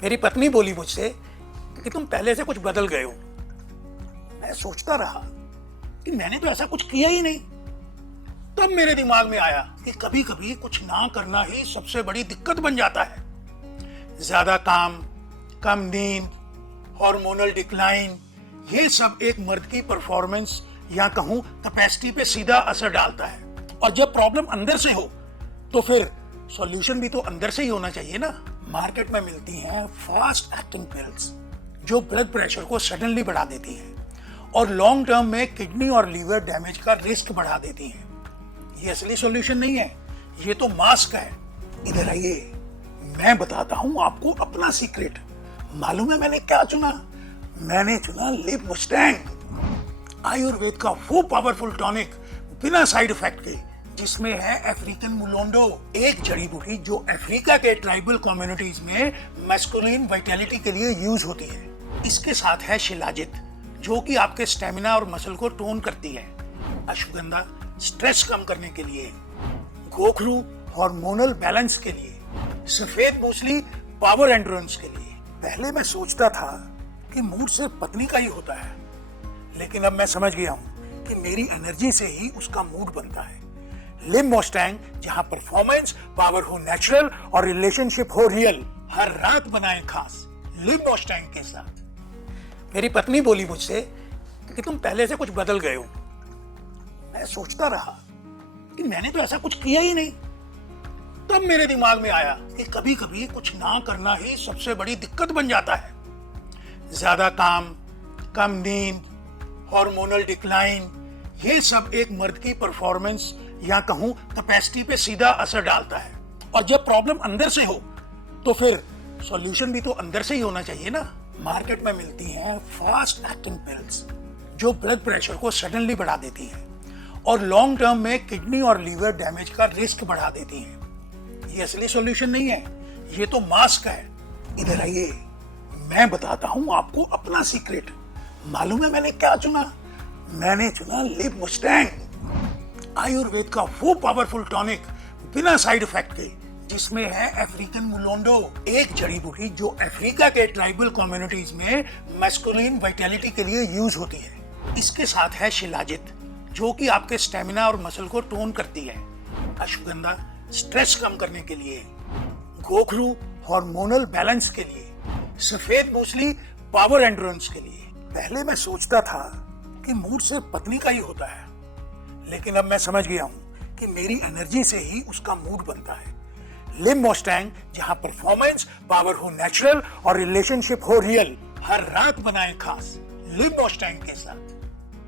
मेरी पत्नी बोली मुझसे कि तुम पहले से कुछ बदल गए हो। मैं सोचता रहा कि मैंने तो ऐसा कुछ किया ही नहीं। तब मेरे दिमाग में आया कि कभी कभी कुछ ना करना ही सबसे बड़ी दिक्कत बन जाता है। ज्यादा काम, कम नींद, हार्मोनल डिक्लाइन, ये सब एक मर्द की परफॉर्मेंस या कहूं कैपेसिटी पे सीधा असर डालता है। और जब प्रॉब्लम अंदर से हो तो फिर सॉल्यूशन भी तो अंदर से ही होना चाहिए ना। मार्केट में मिलती हैं फास्ट एक्टिंग पिल्स जो ब्लड प्रेशर को सडनली बढ़ा देती हैं और लॉन्ग टर्म में किडनी और लीवर डैमेज का रिस्क बढ़ा देती हैं। ये असली सॉल्यूशन नहीं है, ये तो मास्क है। इधर आइए, मैं बताता हूं आपको अपना सीक्रेट। मालूम है मैंने क्या चुना? मैंने चुना लिव मस्टैंग, आयुर्वेद का वो पावरफुल टॉनिक बिना साइड इफेक्ट के, जिसमें है अफ्रीकन मुलोंडो, एक जड़ी बूटी जो अफ्रीका के ट्राइबल कम्युनिटीज में मैस्कुलिन वाइटैलिटी के लिए यूज होती है। इसके साथ है शिलाजित जो कि आपके स्टेमिना और मसल को टोन करती है, अश्वगंधा स्ट्रेस कम करने के लिए, गोखरू हार्मोनल बैलेंस के लिए, सफेद मूसली पावर एंड्योरेंस के लिए। पहले मैं सोचता था कि मूड सिर्फ पत्नी का ही होता है, लेकिन अब मैं समझ गया हूं कि मेरी एनर्जी से ही उसका मूड बनता है। लिव मस्टैंग, जहां परफॉर्मेंस पावर हो नेचुरल और रिलेशनशिप हो रियल, हर रात बनाए खास लिव मस्टैंग के साथ। मेरी पत्नी बोली मुझसे कि तुम पहले से कुछ बदल गए हो। मैं सोचता रहा कि मैंने तो ऐसा कुछ किया ही नहीं। तब मेरे दिमाग में आया कि कभी कभी कुछ ना करना ही सबसे बड़ी दिक्कत बन जाता है। ज्यादा काम, कम नींद, हार्मोनल डिक्लाइन, ये सब एक मर्द की परफॉर्मेंस या कहूं कैपेसिटी पे सीधा असर डालता है। और जब प्रॉब्लम अंदर से हो तो फिर सॉल्यूशन भी तो अंदर से ही होना चाहिए ना। मार्केट में मिलती हैं फास्ट एक्टिंग पिल्स जो ब्लड प्रेशर को सडनली बढ़ा देती हैं और लॉन्ग टर्म में किडनी और लीवर डैमेज का रिस्क बढ़ा देती हैं। ये असली सॉल्यूशन नहीं है, ये तो मास्क है। इधर आइए, मैं बताता हूं आपको अपना सीक्रेट। मालूम है मैंने क्या चुना? मैंने चुना लिव मस्टैंग, आयुर्वेद का वो पावरफुल टॉनिक बिना साइड इफेक्ट के, जिसमें है अफ्रीकन मुलोंडो, एक जड़ी बूटी जो अफ्रीका के ट्राइबल कम्युनिटीज में मैस्कुलिन वाइटैलिटी के लिए यूज होती है। इसके साथ है शिलाजित जो कि आपके स्टेमिना और मसल को टोन करती है, अश्वगंधा स्ट्रेस कम करने के लिए, गोखरू हार्मोनल बैलेंस के लिए, सफेद मूसली पावर एंड्योरेंस के लिए। पहले मैं सोचता था कि मूड सिर्फ पत्नी का ही होता है, लेकिन अब मैं समझ गया हूं कि मेरी एनर्जी से ही उसका मूड बनता है। लिव मस्टैंग, जहां परफॉर्मेंस पावर हो नेचुरल और रिलेशनशिप हो रियल, हर रात बनाए खास लिव मस्टैंग के साथ।